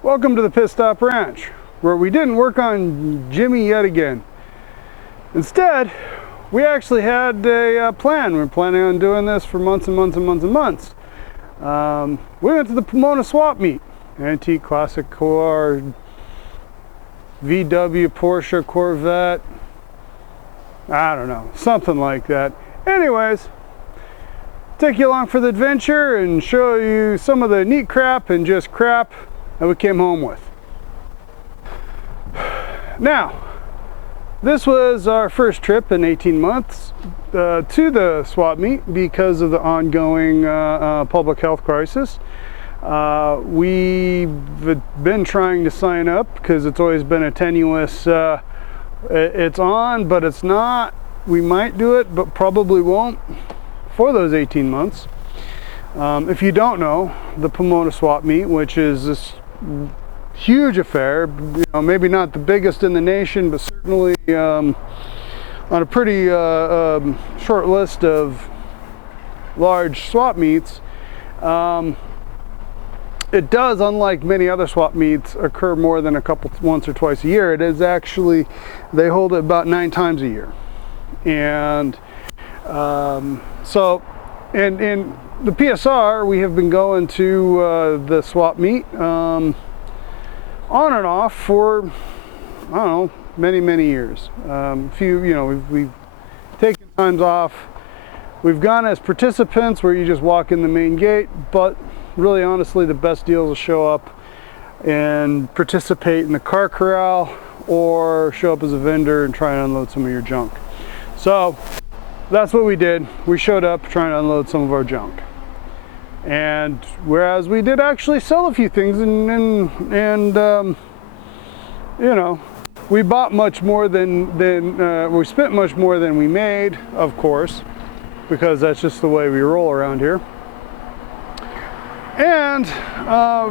Welcome to the Pit Stop Ranch, where we didn't work on Jimmy yet again. Instead, we actually had a plan. We were planning on doing this for months and months and months and months. We went to the Pomona swap meet. Antique, classic car, VW, Porsche, Corvette, I don't know, something like that. Anyways, take you along for the adventure and show you some of the neat crap and just crap that we came home with. Now, this was our first trip in 18 months to the swap meet because of the ongoing public health crisis. We've been trying to sign up because it's always been a tenuous, it's on, but it's not. We might do it, but probably won't for those 18 months. If you don't know, the Pomona swap meet, which is this huge affair, maybe not the biggest in the nation, but certainly on a pretty short list of large swap meets. It does, unlike many other swap meets, occur more than once or twice a year. It is actually, they hold it about 9 times a year. And so, in the PSR, we have been going to the swap meet on and off for, I don't know, many years. We've taken times off. We've gone as participants where you just walk in the main gate, but really honestly the best deal is to show up and participate in the car corral or show up as a vendor and try and unload some of your junk. So that's what we did. We showed up trying to unload some of our junk. And whereas we did actually sell a few things and we bought much more than we spent much more than we made, of course, because that's just the way we roll around here. And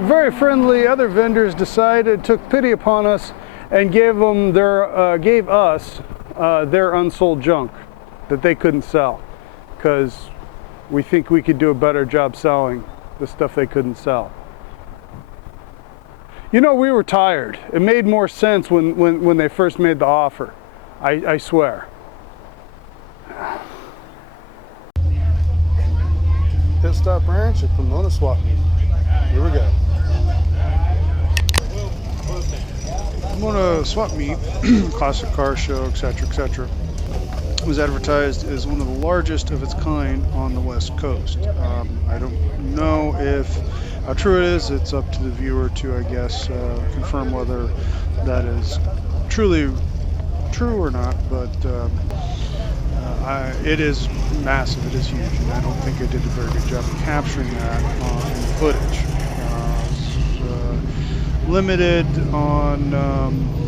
very friendly other vendors took pity upon us and gave us their unsold junk that they couldn't sell, because we think we could do a better job selling the stuff they couldn't sell. We were tired. It made more sense when they first made the offer. I swear. Pit Stop Ranch at Pomona swap meet. Here we go. Pomona swap meet, classic car show, etc., was advertised as one of the largest of its kind on the West Coast. I don't know how true it is. It's up to the viewer to, I guess, confirm whether that is truly true or not, but it is massive, it is huge, and I don't think I did a very good job of capturing that in the footage. Limited on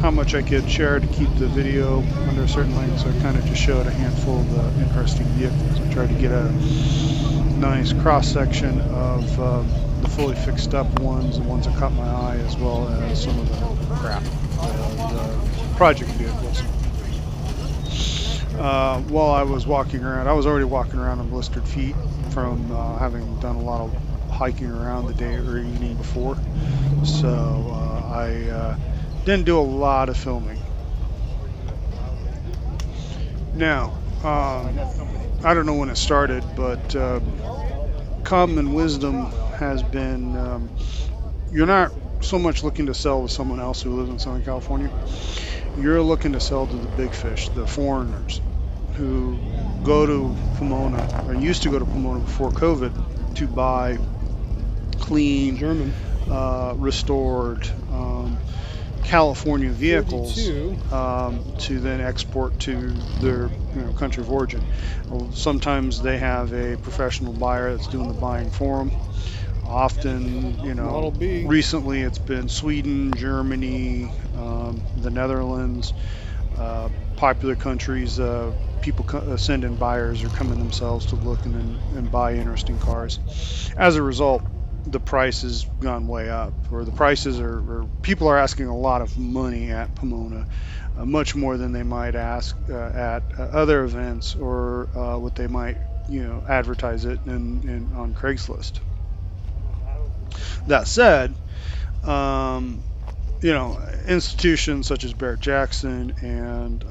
how much I could share to keep the video under a certain length, so I kind of just showed a handful of the interesting vehicles. I tried to get a nice cross-section of the fully fixed up ones, the ones that caught my eye, as well as some of the crap, the project vehicles. While I was walking around, I was already walking around on blistered feet from having done a lot of hiking around the day or evening before, so I didn't do a lot of filming. Now, I don't know when it started, but common wisdom has been you're not so much looking to sell to someone else who lives in Southern California. You're looking to sell to the big fish, the foreigners who go to Pomona, or used to go to Pomona before COVID, to buy clean, restored California vehicles to then export to their country of origin. Sometimes they have a professional buyer that's doing the buying for them. Often, recently it's been Sweden, Germany, the Netherlands, popular countries. People send in buyers or come in themselves to look and buy interesting cars. As a result, the price has gone way up, or the prices or people are asking a lot of money at Pomona, much more than they might ask at other events or what they might advertise it on Craigslist. That said, You know, institutions such as Barrett Jackson and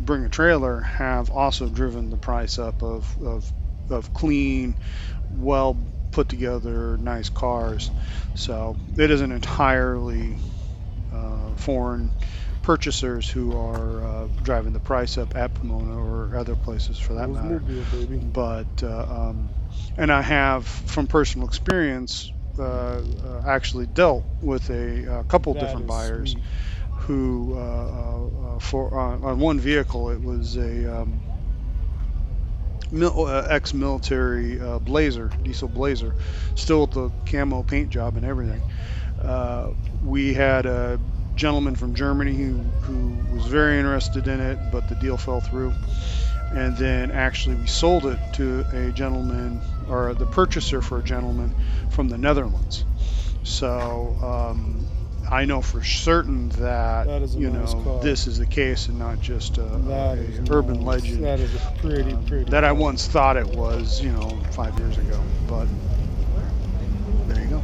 Bring a Trailer have also driven the price up of clean, well put together, nice cars. So it isn't entirely foreign purchasers who are driving the price up at Pomona or other places for that matter. Oldsmobile, baby. But and I have from personal experience actually dealt with a couple That different is buyers sweet. who for on one vehicle it was a ex-military Blazer, diesel Blazer, still with the camo paint job and everything. Uh, we had a gentleman from Germany who was very interested in it, but the deal fell through. And then actually we sold it to a gentleman or the purchaser for a gentleman from the Netherlands. So I know for certain that That is a nice car. this is the case and not just That is a urban nice. legend That is a pretty that I car. once thought it was 5 years ago. But there you go.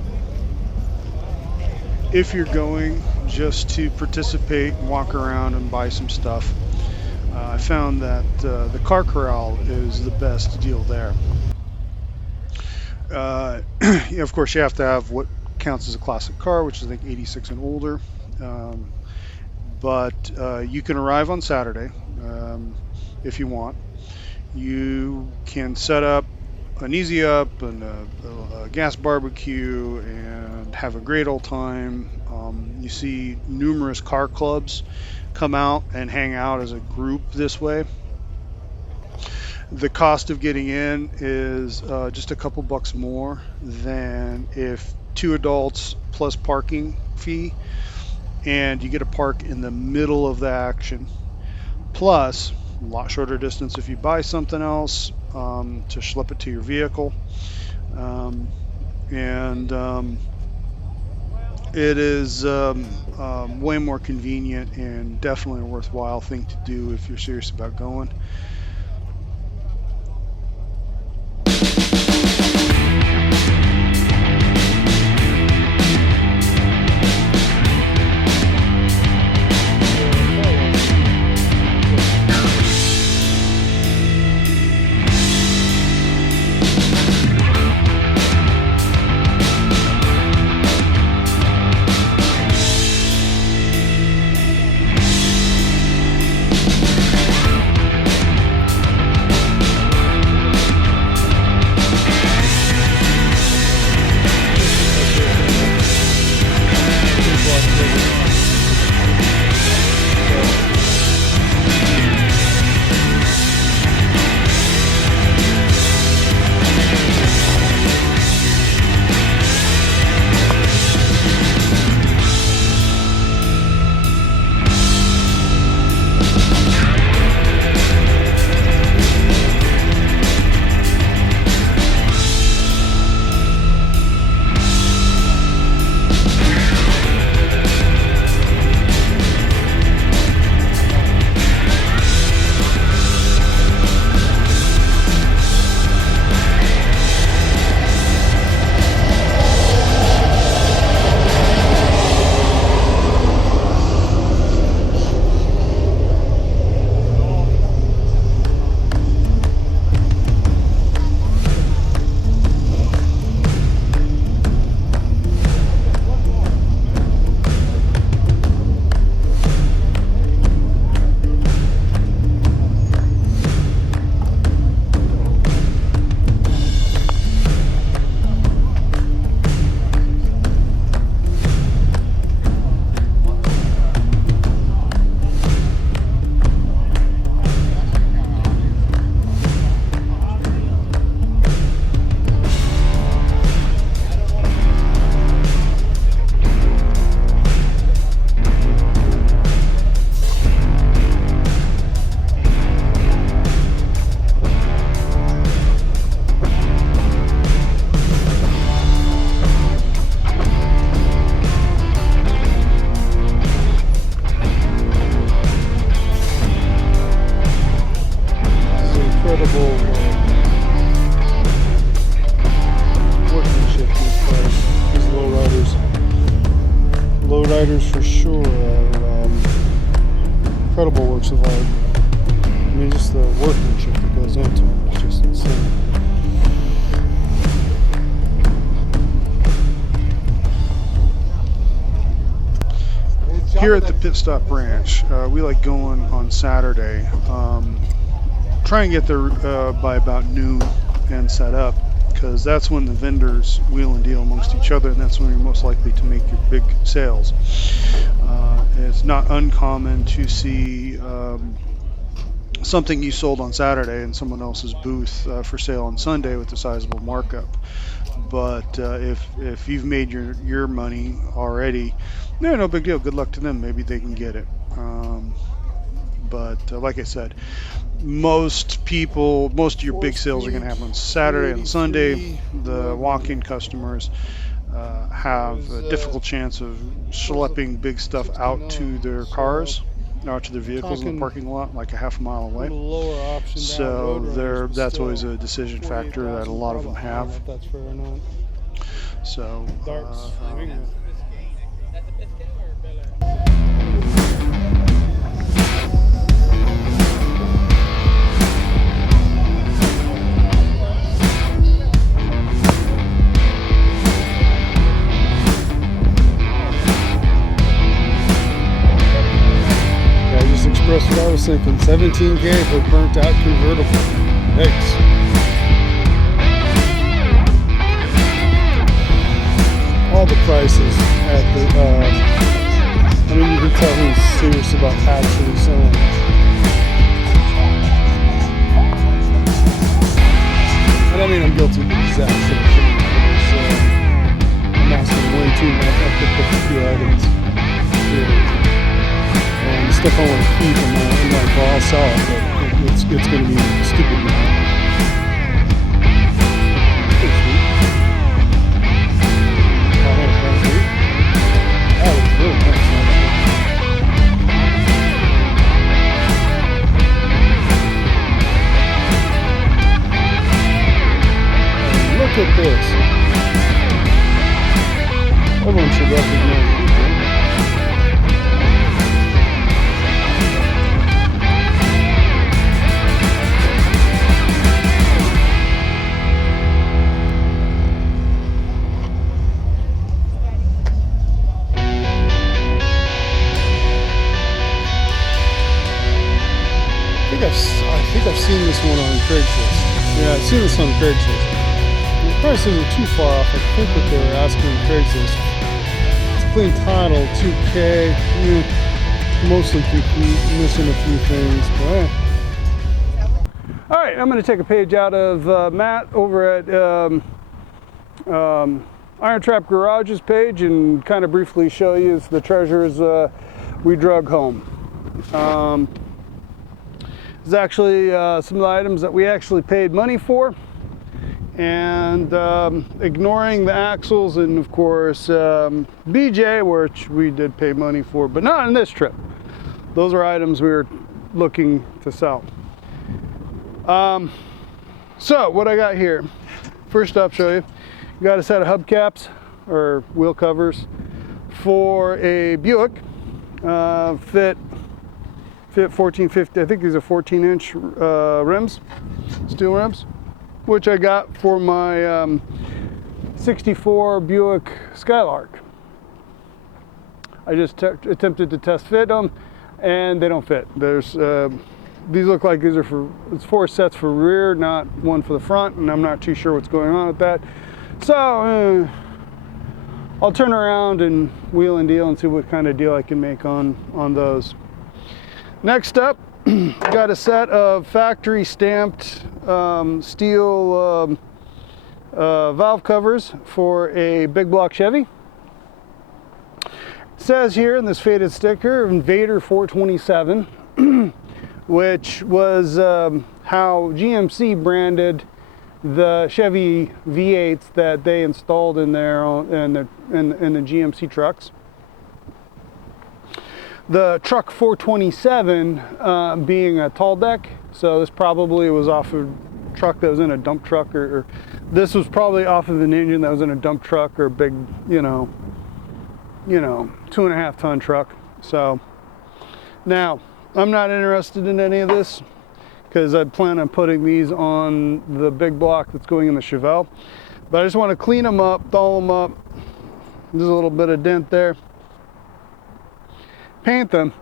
If you're going just to participate, walk around, and buy some stuff, I found that the Car Corral is the best deal there. Of course, you have to have what counts as a classic car, which is like 86 and older. Um, but you can arrive on Saturday if you want. You can set up an easy up and a gas barbecue and have a great old time. You see numerous car clubs come out and hang out as a group this way. The cost of getting in is just a couple bucks more than if two adults plus parking fee, and you get to park in the middle of the action. Plus, a lot shorter distance if you buy something else to schlep it to your vehicle. And it is way more convenient and definitely a worthwhile thing to do if you're serious about going. riders for sure are incredible works of art. I mean, just the workmanship that goes into them is just insane. Here at the Pit Stop Ranch, we like going on Saturday. Try and get there by about noon and set up, because that's when the vendors wheel and deal amongst each other, and that's when you're most likely to make your big sales. It's not uncommon to see something you sold on Saturday in someone else's booth for sale on Sunday with a sizable markup. But if you've made your money already, no big deal. Good luck to them. Maybe they can get it. But like I said, most of your big sales are going to happen on Saturday and Sunday. The walk-in customers have a difficult chance of schlepping big stuff out to their cars, out to their vehicles in the parking lot, like a half a mile away. So that's always a decision factor that a lot of them have. So expressed what I was thinking. $17K for burnt out convertible. Thanks. All the prices at the I mean, you can tell who's serious about actually selling. And I mean, I'm guilty of the exact same thing. I'm asking way too much. I picked up a few items. And stuff I want to keep in my car, I'll sell it, but it's going to be stupid now. That was really nice, actually. Look at this. Everyone should recognize it. I think I've seen this one on Craigslist. Yeah, I've seen this on Craigslist. The price isn't too far off. I think what they were asking on Craigslist. It's clean title, 2K. Mostly complete, missing a few things, but all right, I'm going to take a page out of Matt over at Iron Trap Garage's page and kind of briefly show you the treasures we drug home. It's actually some of the items that we actually paid money for, and ignoring the axles and of course BJ, which we did pay money for, but not on this trip. Those are items we were looking to sell. So what I got here, first up, show you, got a set of hubcaps or wheel covers for a Buick, fit 1450. I think these are 14-inch rims, steel rims, which I got for my 64 Buick Skylark. I just attempted to test fit them, and they don't fit. There's these look like these are it's 4 sets for rear, not one for the front, and I'm not too sure what's going on with that. So I'll turn around and wheel and deal and see what kind of deal I can make on those. Next up, got a set of factory stamped steel valve covers for a big block Chevy. It says here in this faded sticker, Invader 427, which was how GMC branded the Chevy V8s that they installed in their in the GMC trucks. The truck 427 being a tall deck, so this probably was off a truck that was in a dump truck, or this was probably off of an engine that was in a dump truck or a big, you know, you know, 2.5 ton truck. So now I'm not interested in any of this because I plan on putting these on the big block that's going in the Chevelle. But I just want to clean them up, dull them up. There's a little bit of dent there. Paint them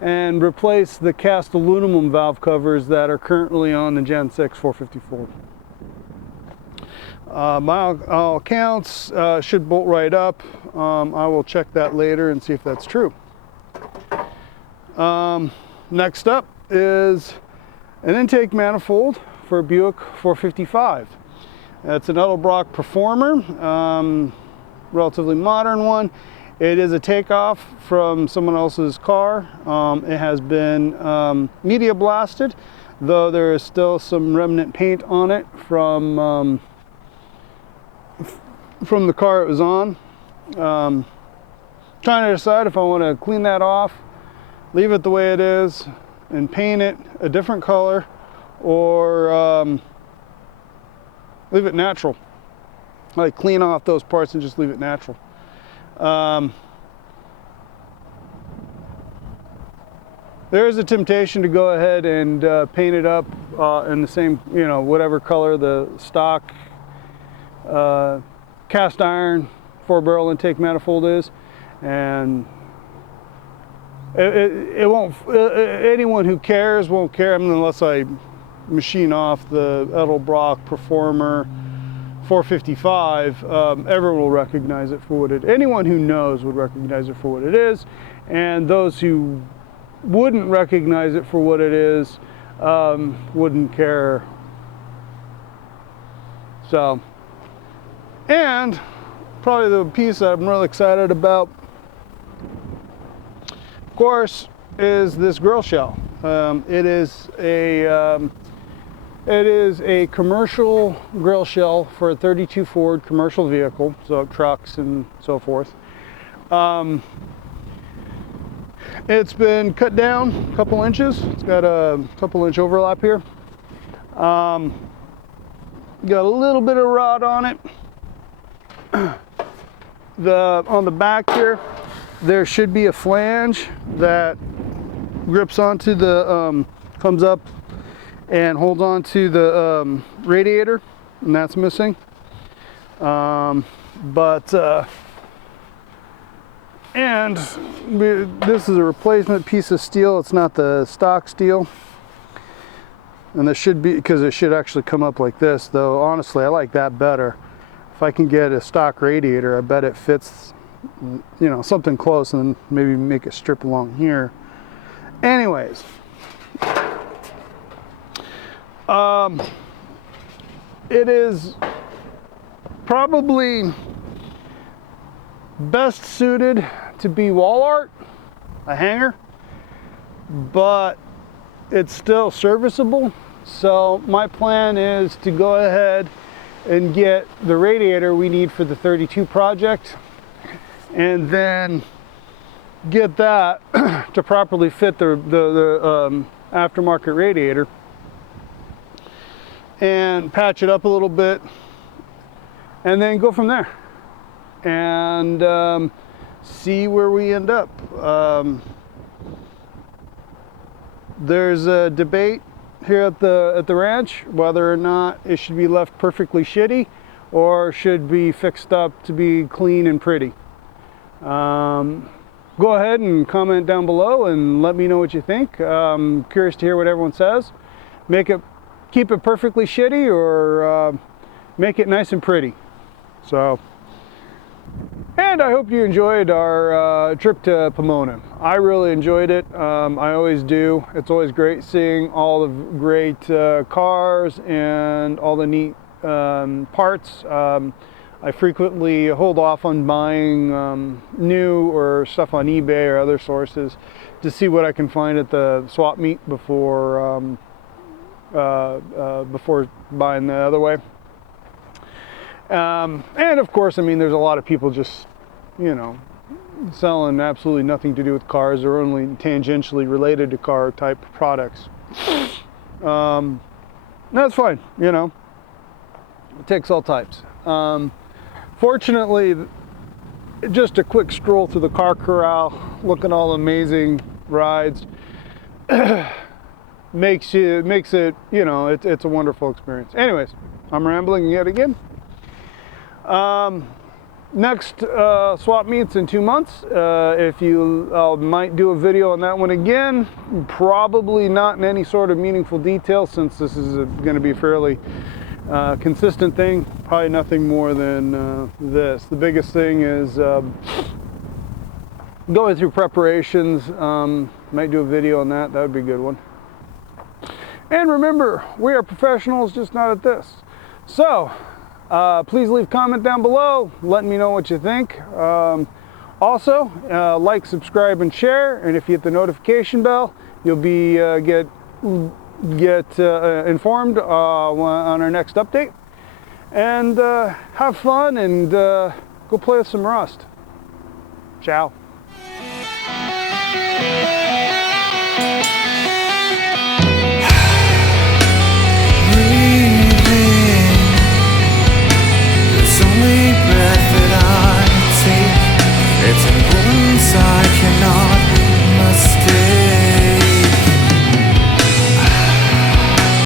and replace the cast aluminum valve covers that are currently on the Gen 6 454. My all accounts should bolt right up. I will check that later and see if that's true. Next up is an intake manifold for a Buick 455. It's an Edelbrock Performer, relatively modern one. It is a takeoff from someone else's car. It has been media blasted, though there is still some remnant paint on it from the car it was on. Trying to decide if I want to clean that off, leave it the way it is, and paint it a different color, or leave it natural. Like clean off those parts and just leave it natural. There is a temptation to go ahead and paint it up in the same, you know, whatever color the stock cast iron 4-barrel intake manifold is, and it won't. Anyone who cares won't care. I mean, unless I machine off the Edelbrock Performer 455, everyone will recognize it for what it. Anyone who knows would recognize it for what it is, and those who wouldn't recognize it for what it is wouldn't care. So, and probably the piece that I'm really excited about, of course, is this grill shell. It is a commercial grill shell for a 32 Ford commercial vehicle, so trucks and so forth. It's been cut down a couple inches. It's got a couple inch overlap here. Got a little bit of rot on it. On the back here, there should be a flange that grips onto the, comes up and holds on to the radiator, and that's missing. And this is a replacement piece of steel. It's not the stock steel. And this should be, because it should actually come up like this, though honestly I like that better. If I can get a stock radiator, I bet it fits, you know, something close, and then maybe make a strip along here. Anyways, it is probably best suited to be wall art, a hanger, but it's still serviceable. So my plan is to go ahead and get the radiator we need for the 32 project, and then get that to properly fit the aftermarket radiator, and patch it up a little bit, and then go from there and see where we end up. There's a debate here at the ranch whether or not it should be left perfectly shitty or should be fixed up to be clean and pretty. Go ahead and comment down below and let me know what you think. I'm curious to hear what everyone says. Keep it perfectly shitty, or make it nice and pretty. So, and I hope you enjoyed our trip to Pomona. I really enjoyed it. I always do. It's always great seeing all the great cars and all the neat parts. I frequently hold off on buying new or stuff on eBay or other sources to see what I can find at the swap meet before buying the other way. And of course, I mean, there's a lot of people just, you know, selling absolutely nothing to do with cars, or only tangentially related to car type products. That's fine, you know, it takes all types. Fortunately, just a quick stroll through the car corral, look at all the amazing rides, makes it, you know, it's a wonderful experience. Anyways, I'm rambling yet again. Next swap meets in 2 months. If you might do a video on that one again, probably not in any sort of meaningful detail, since this is going to be a fairly consistent thing. Probably nothing more than this. The biggest thing is going through preparations. Might do a video on that. That would be a good one. And remember, we are professionals, just not at this. So please leave a comment down below, letting me know what you think. Also, like, subscribe, and share. And if you hit the notification bell, you'll be get informed on our next update. And have fun, and go play with some Rust. Ciao.